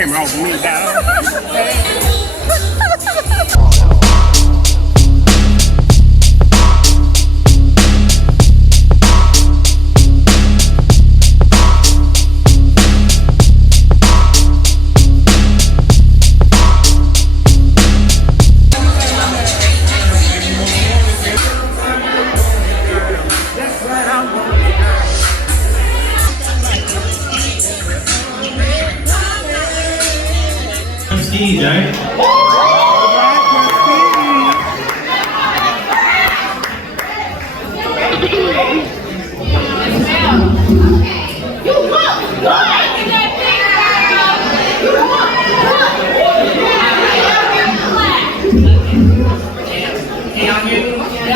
camera off me, dog. Prestige, right?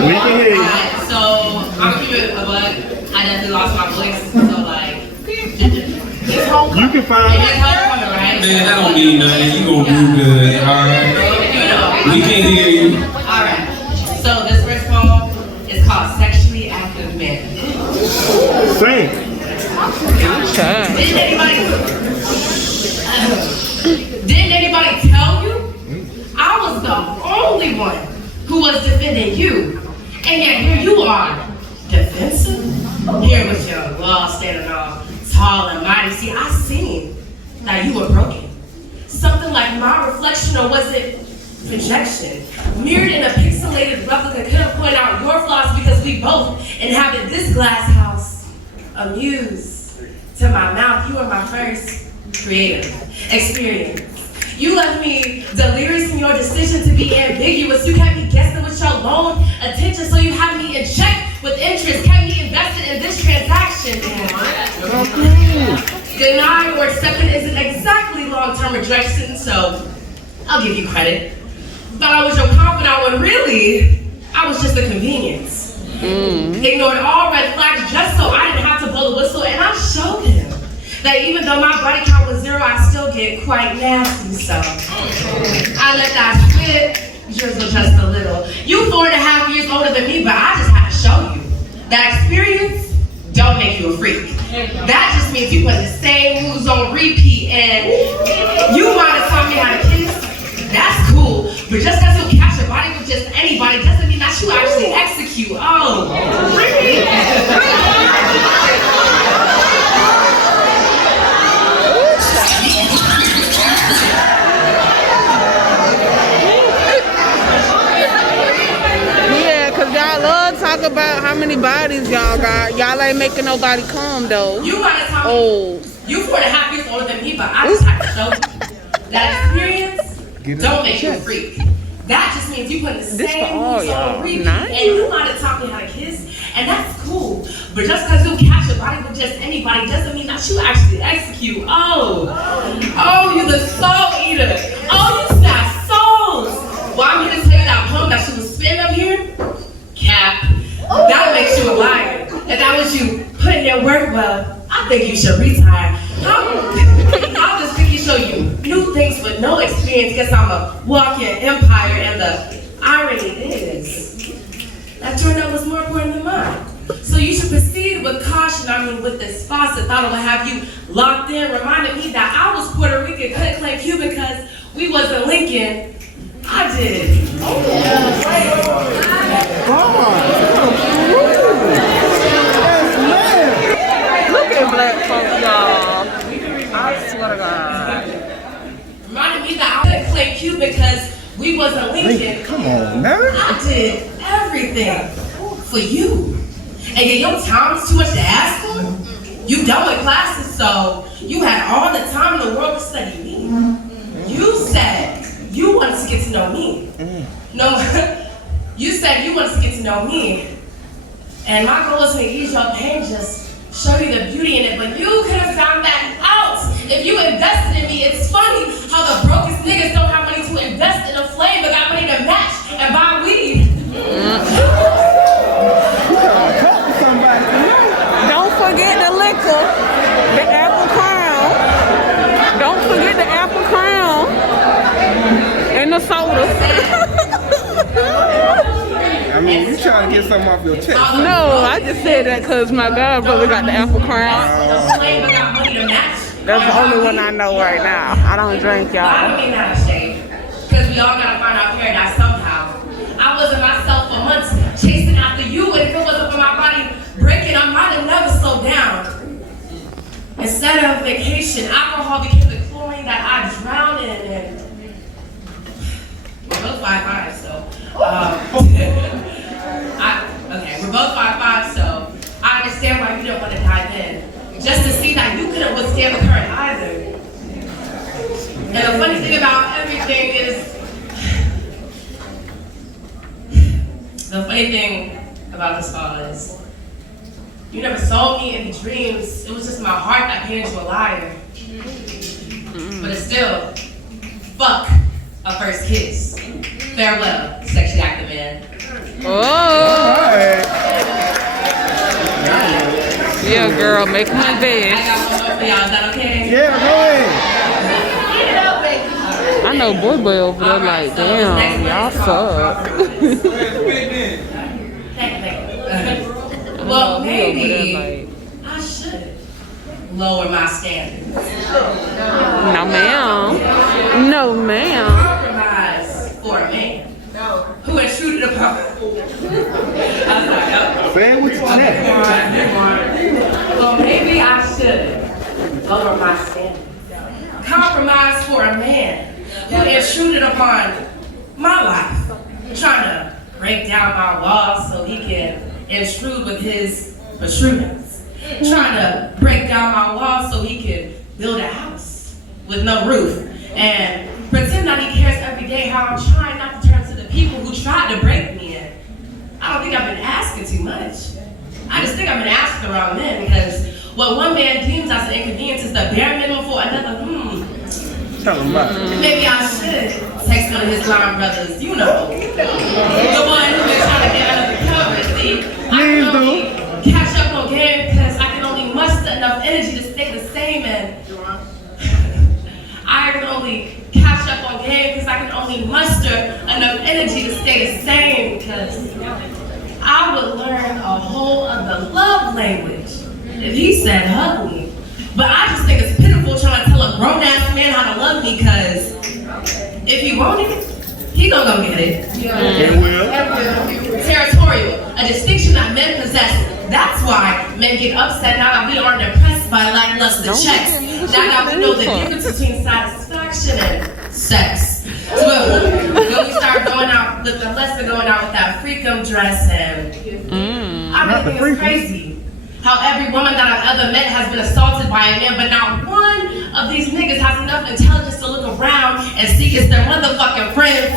We can hear you. So I'm gonna keep it a bug. I definitely lost my voice. So like, You can find it. right? Man, that don't mean nothing. You gonna do good, alright? You know. We can't hear you. Alright. So this first poem is called Sexually Active Men. Sing. Didn't anybody tell you? I was the only one who was defending you. And yet here you are, defensive? Here with your wall standing all tall and mighty. See, I seen that you were broken. Something like my reflection, or was it projection? Mirrored in a pixelated replica couldn't point out your flaws because we both inhabit this glass house. Amused to my mouth, you were my first creative experience. You left me delirious in your decision to be ambiguous. You kept me guessing with your lone attention, so you had me in check with interest, kept me invested in this transaction. Denying or accepting isn't exactly long-term rejection, so I'll give you credit. Thought I was your confidant when really, I was just a convenience. Ignored all red flags just so I didn't have to blow the whistle, and I showed him that even though my body count was 0, I still get quite nasty, so I let that spit drizzle just a little. You 4.5 years older than me, but I just had to show you that experience don't make you a freak. That just means you put the same moves on repeat, and you might have taught me how to kiss. That's cool, but just because you'll catch a body with just anybody doesn't mean that you actually execute. Oh, Y'all love talk about how many bodies y'all got. Y'all ain't making nobody come though. You might have taught me. You 4.5 years older than me, but I just have to show you that experience don't make you a freak. That just means you put the same moves on repeat, and you might have taught me how to kiss, and that's cool. But just because you catch a body with just anybody doesn't mean that you actually execute. Oh, you the soul eater. Oh, you snap souls. Well, I'm here to tell you that poem that she was spitting up here. Cap. That makes you a liar. If that was you putting your work well, I think you should retire. How does Vicky show you new things with no experience? Guess I'm a walking empire, and the irony is that your note was more important than mine. So you should proceed with caution. I mean, with this faucet, thought it would have you locked in. Reminded me that I was Puerto Rican, couldn't claim Cuban because we wasn't Lincoln. I did. Oh, yeah. Look at black folks, y'all. I swear to God. Reminded me that I couldn't claim Cuban because we wasn't Lincoln. Come on, man. I did everything for you. And yet your time is too much to ask for? You done with classes, so you had all the time in the world to study me. You said you wanted to get to know me. No, you said you wanted to get to know me. And my goal was to ease your pain, just show you the beauty in it. But you could have found that out if you invested in me. It's funny how the brokest niggas don't have money to invest in a flame, but got money to match and buy weed. Don't forget the liquor, the apple crown. Don't forget the apple crown and the soda. I mean, you trying to get something off your chest. No, I just said that because my god brother got the apple crown. The flame, but got money to match. That's the only one I know right now. I don't drink, I y'all. don't mean that shade. Because we all gotta find our paradise somehow. I wasn't myself for months chasing after you, and if it wasn't for my body breaking, I might have never slowed down. Instead of vacation, alcohol became the chlorine that I drowned in, and we're both 5'5", so okay, we're both 5'5", so I understand why you didn't want to dive in. Just to see that you couldn't withstand the current either. And the funny thing about everything is, the funny thing about this all is, you never sold me any dreams. It was just my heart that painted you a liar. But it's still, fuck a first kiss. Farewell, sexually active man. Oh. Yeah, girl, make my I bed. got one more for y'all. Is that okay? Yeah, go ahead. Get it up, baby. I know boy over there like, damn, y'all fuck. Well, He over maybe there I should lower my standards. like, no ma'am. No ma'am. Compromise for a man who intruded upon. I was like, oh. Say it with your chest. Well, maybe I should lower my standards. Compromise for a man who intruded upon my life, trying to break down my walls so he can intrude with his protruders, trying to break down my walls so he can build a house with no roof, and pretend that he cares every day how I'm trying not to turn to the people who tried to break me in. I don't think I've been asking too much. I just think I've been asking the wrong men, because what one man deems as an inconvenience is the bare minimum for another. Tell him about it. Maybe I should text one of his line brothers, you know. The one who been trying to get under the covers, see. I can only catch up on game because I can only muster enough energy to stay the same, and I can only catch up on game because I can only muster enough energy to stay the same, because I would learn a whole other love language if he said hug me. But I just think it's pitiful trying to tell a grown-ass man how to love me, because if he want it, he gonna go get it. It will. Territorial, a distinction that men possess. That's why men get upset now that we aren't impressed by lackluster checks. Now that we know the difference between satisfaction and sex. Well, when we start going out with the lesson, going out with that freakum dress, and I think it's crazy how every woman that I've ever met has been assaulted by a man, but not one of these niggas has enough intelligence to look around and see it's their motherfucking friends.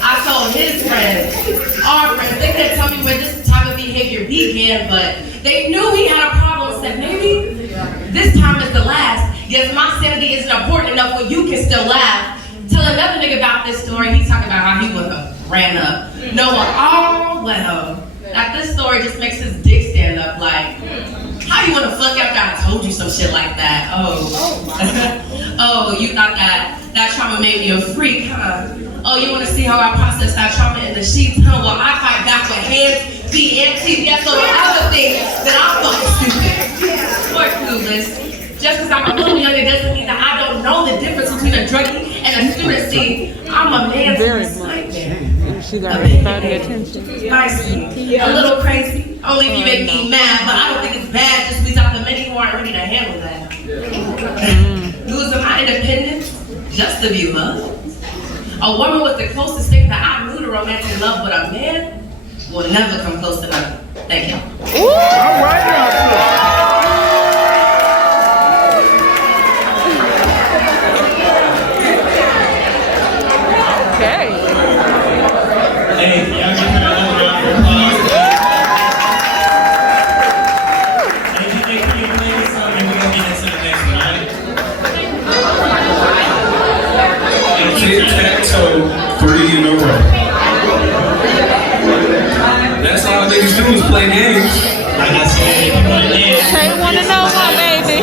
I told his friends, our friends, they couldn't tell me where this type of behavior began, but they knew we had a problem and said, maybe this time is the last. Yes, my sanity isn't important enough where you can still laugh. Tell another nigga about this story, he's talking about how he would have ran up. No one, oh, well. That this story just makes his dick stand up like, how you wanna fuck after I told you some shit like that? Oh. Oh, you thought that trauma made me a freak, huh? Oh, you wanna see how I process that trauma in the sheets, huh? Well, I fight back with hands, feet, and teeth. Yes, so the other thing that I'm fucking stupid. Or clueless. Just because I'm a little younger doesn't mean that I don't know the difference between a druggie and a student. See, I'm a man's nightmare. She got everybody attention. Spicy, a little crazy, only if you make me mad, but I don't think it's bad just because out the many who aren't ready to handle that. Losing my independence just to be loved. A woman was the closest thing that I knew to romantic love, but a man will never come close enough. Thank you. All right now. Okay. Hey, y'all give her another round of applause. Hey, DJ, can you play this song and we're gonna get into the next one, alright? And tic-tac-toe, 3 in a row. That's all niggas do is play games. Like I said, if you wanna dance. Hey, wanna know my baby?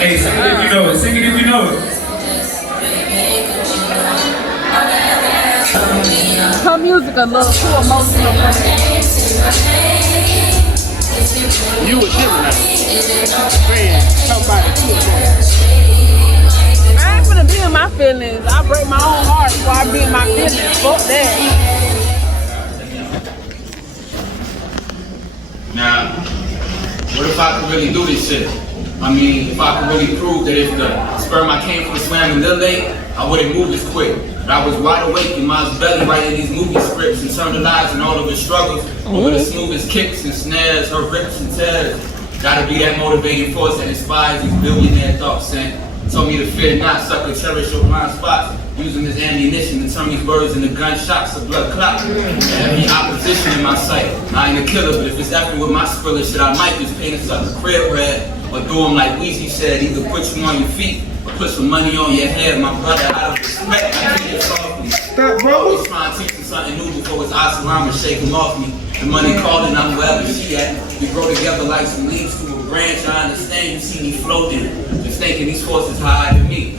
Hey, sing it if you know it. Sing it if you know it. Her music a little too emotional. You a Gemini. Man, somebody too much. I ain't finna be in my feelings. I break my own heart before I be in my feelings. Fuck that. Now, what if I could really do this shit? I mean, if I could really prove that if the sperm I came from slamming Lil Lake, I wouldn't move as quick. But I was wide awake in my belly writing these movie scripts, internalizing all of her struggles over the smoothest kicks and snares, her rips and tears. Gotta be that motivating force that inspires these billionaire thoughts and told me to fear not, sucker, cherish your blind spots. Using this ammunition to turn these words into gunshots of blood clot. And every opposition in my sight. I ain't a killer, but if it's effing with my skrilla shit, I might just paint a sucker crib red. Or do them like Weezy said, either put you on your feet or put some money on your head. My brother, out of respect, I treat it softly. Stop, bro. Always trying to teach him something new before his Asalam and shake him off me. The money calling, I'm wherever she at. We grow together like some leaves to a branch. I understand you see me floating, just thinking these forces higher than me.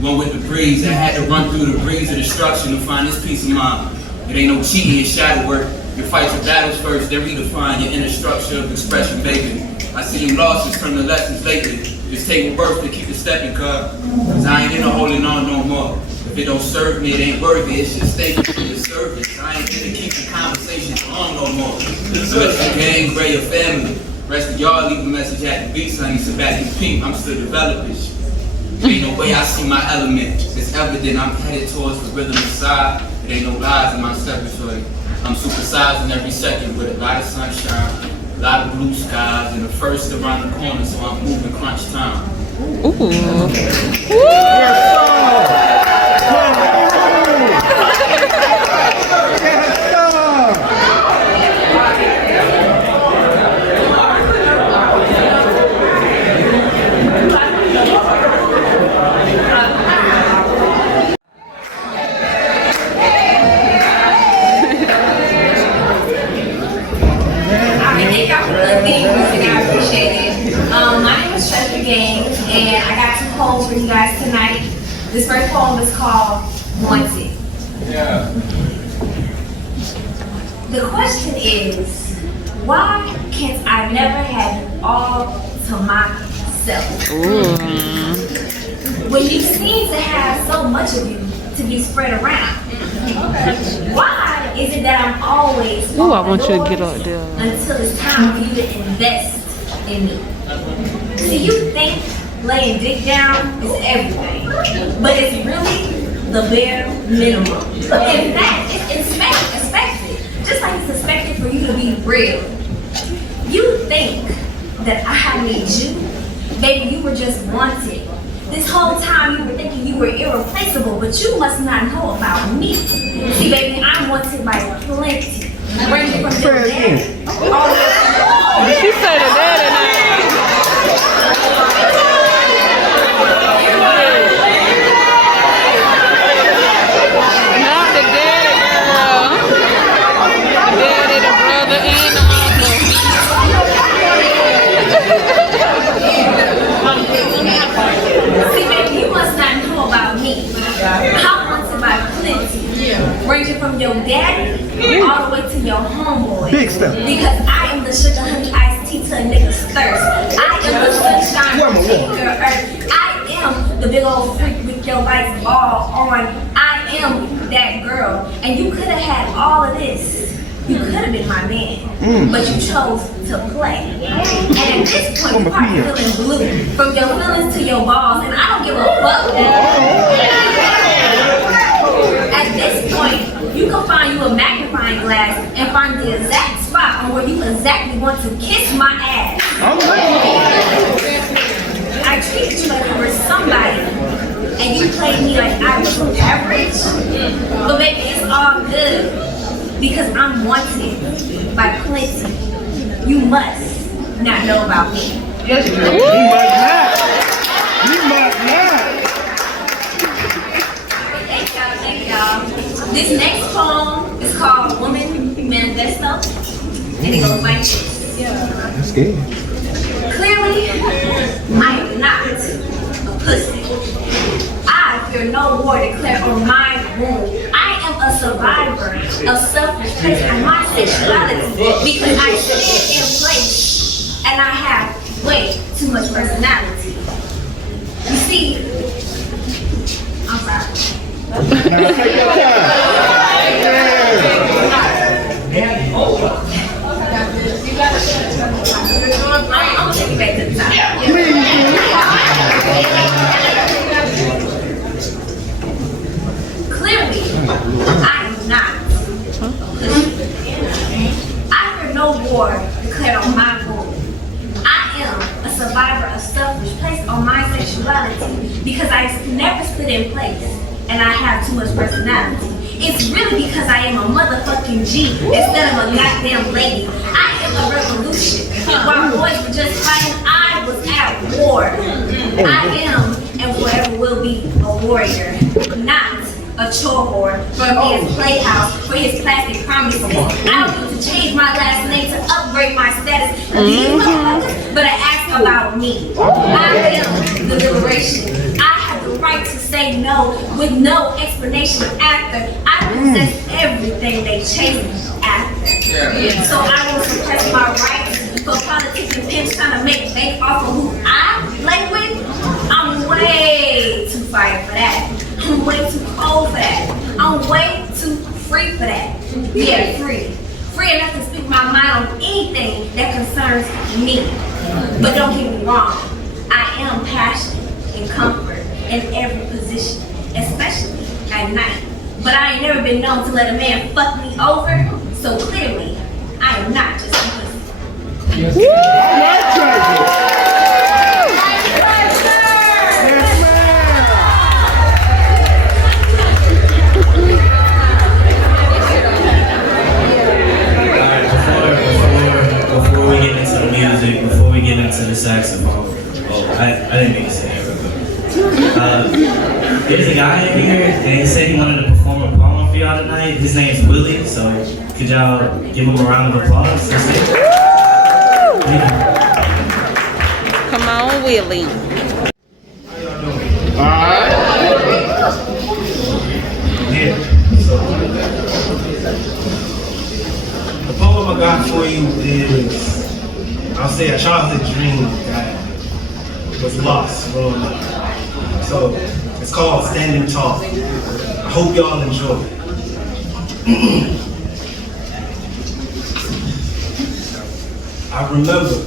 One with the breeze, I had to run through the breeze of destruction to find this peace of mind. It ain't no cheating in shadow work. Your fights are battles first, they redefine your inner structure of expression, baby. I see you losses turn to lessons lately. Just taking birth to keep it stepping, cuz I ain't in no holding on no more. If it don't serve me, it ain't worthy. It's just thank you for your service. I ain't gonna keep the conversation on no more. So let your gang, gray your family. Rest of y'all leave a message at the beats, honey. So back and peep, I'm still developing. Ain't no way I see my element. It's evident I'm headed towards the rhythm side. It ain't no lies in my step, shorty. I'm supersizing every second with a lot of sunshine, a lot of blue skies, and the first around the corner, so I'm moving crunch time. And I got 2 poems for you guys tonight. This first poem is called Wanted. Yeah. The question is, why can't I never have it all to myself? When you seem to have so much of you to be spread around. Why is it that I'm always Ooh, I want you to get up there. until it's time for you to invest in me? See, you think laying dick down is everything, but it's really the bare minimum. But in fact, it's expected, just like it's expected for you to be real. You think that I need you? Baby, you were just wanted. This whole time you were thinking you were irreplaceable, but you must not know about me. See, baby, I'm wanted by plenty. Ranging from your daddy all the way to She said the daddy name. Not the daddy, girl. Daddy, the brother, and the uncle. See, baby, you must not know about me. I'm wanted by plenty. Ranging from your daddy all the way to your homeboy. Big stuff. Because I am the sugar honey iced tea to a nigga's thirst. I am the sunshine from your earth. I am the big old freak with your lights all on. I am that girl. And you could have had all of this. You could have been my man. But you chose to play. And at this point, you are feeling blue. From your feelings to your balls. And I don't give a fuck. At this point, you can find you a magnifying glass and find the exact spot on where you exactly want to kiss my ass. I treated you like you were somebody, and you played me like I was average. But baby, it's all good, because I'm wanted by plenty. You must not know about me. You must not. You must not. Thank y'all. This next poem is called Woman Manifesto, and it goes like this. That's good. Clearly, I am not a pussy. I fear no war declared on my wound. I am a survivor of self-respect and my sexuality because I stand in place much personality. You see, I'm sorry. Now take your I'm gonna take you back to the top. Clearly, I am not. I heard no war declared on my board. I am a survivor of selfish placed on my sexuality because I never stood in place and I have too much personality. It's really because I am a motherfucking G instead of a goddamn lady. I am a revolution. While boys were just fighting, I was at war. I am and forever will be a warrior, not a chore whore for his playhouse, for his plastic promises. I don't need to change my last name to upgrade my status of these motherfuckers, but I ask about me. I am the liberation. I have the right to say no with no explanation after. I possess everything they chase after. So I will suppress my rights for politics and pimps trying to make bank off of who I play with. I'm way too fired for that. I'm way too cold for that. I'm way too free for that. Yeah, free. Free enough to speak my mind on anything that concerns me. But don't get me wrong, I am passionate and comfort in every position, especially at night. But I ain't never been known to let a man fuck me over, so clearly, I am not just a pussy. Before we get into the saxophone, I didn't mean to say that. There's a guy in here, and he said he wanted to perform a poem for y'all tonight. His name's Willie, so could y'all give him a round of applause? Come on, Willie. How y'all doing? Alright. Yeah. So, the poem I got for you is, I'll say, a childhood dream that was lost growing up. So it's called Standing Tall. I hope y'all enjoy it. I remember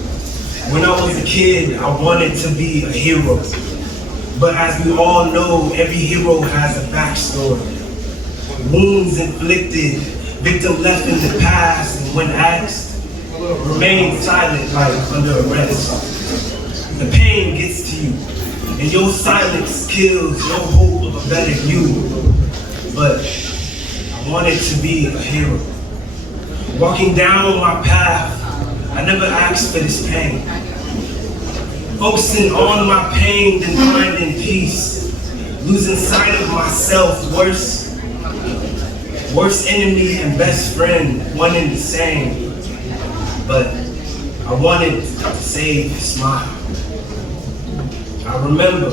when I was a kid, I wanted to be a hero. But as we all know, every hero has a backstory. Wounds inflicted, victim left in the past, and when asked, remain silent like under arrest. The pain gets to you, and your silence kills your hope of a better you. But I wanted to be a hero. Walking down my path, I never asked for this pain. Focusing on my pain, then finding peace. Losing sight of myself, worst enemy and best friend, one and the same. But I wanted to save your smile. I remember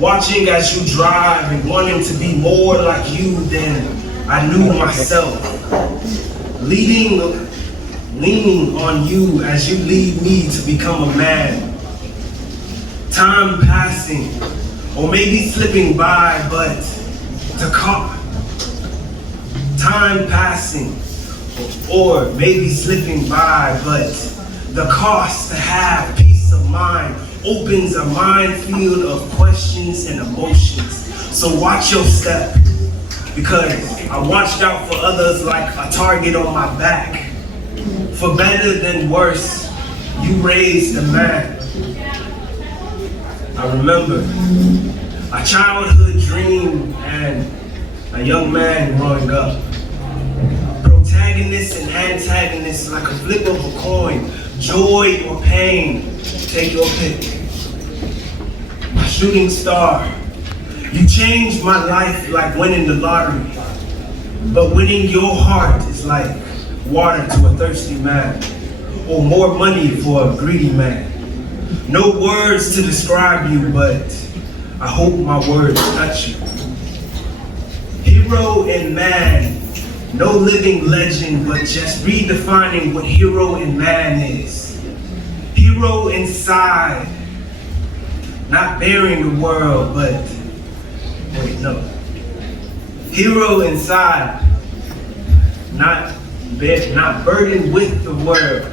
watching as you drive and wanting to be more like you than I knew myself. Leaning on you as you lead me to become a man. Time passing, or maybe slipping by, but time passing, or maybe slipping by, but the cost to have peace of mind opens a minefield of questions and emotions. So watch your step, because I watched out for others like a target on my back. For better than worse, you raised a man. I remember a childhood dream and a young man growing up. Protagonist and antagonist like a flip of a coin, joy or pain, take your pick. My shooting star, you changed my life like winning the lottery. But winning your heart is like water to a thirsty man, or more money for a greedy man. No words to describe you, but I hope my words touch you. Hero and man, no living legend, but just redefining what hero and man is. Hero hero inside, not bearing the world, but wait, no. Hero inside, not burdened with the world,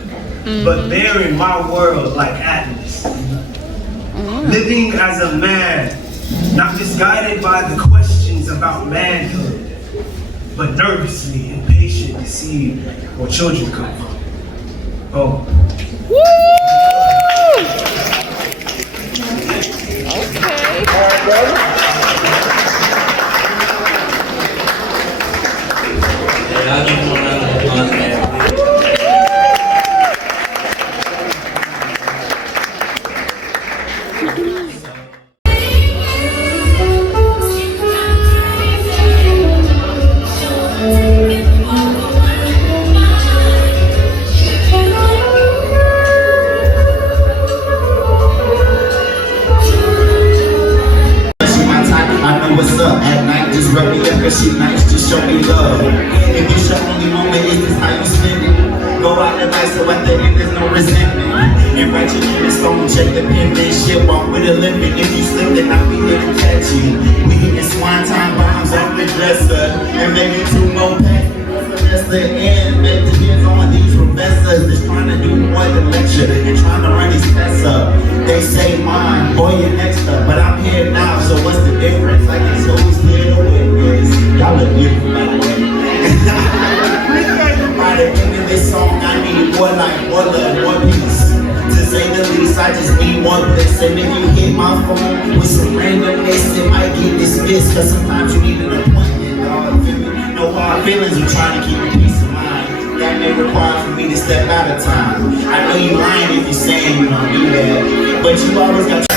but bearing my world like Atlas. Living as a man, not misguided by the questions about manhood, but nervously impatient to see where children come from. Oh. Yeah, I'll give him a round of applause, man. What's up at night? Just rub me up cause she nice, just show me love. If it's your only moment, is this how you spend it? Go out the night so at the end there's no resentment. And write your name in stone, check the penmanship, walk with a limit. If you slip then I'll be here to catch you. We hitting swine time bombs off the dresser. And maybe 2 more packs. That's the end, make the kids on these professors that's trying to do more than lecture and trying to run these tests up. They say mine, boy you're next up, but I'm here now, so what's the difference? I guess who's here to witness? Y'all look beautiful by the way. By the end of this song, I need more life, more love, more peace. To say the least, I just need more bliss. And if you hit my phone with some randomness, it might get dismissed, cause sometimes you need an appointment, dog. Feel me? No hard feelings, I'm trying to keep a peace of mind. That may require for me to step out of time. I know you lying if you're saying you don't do that, but you always got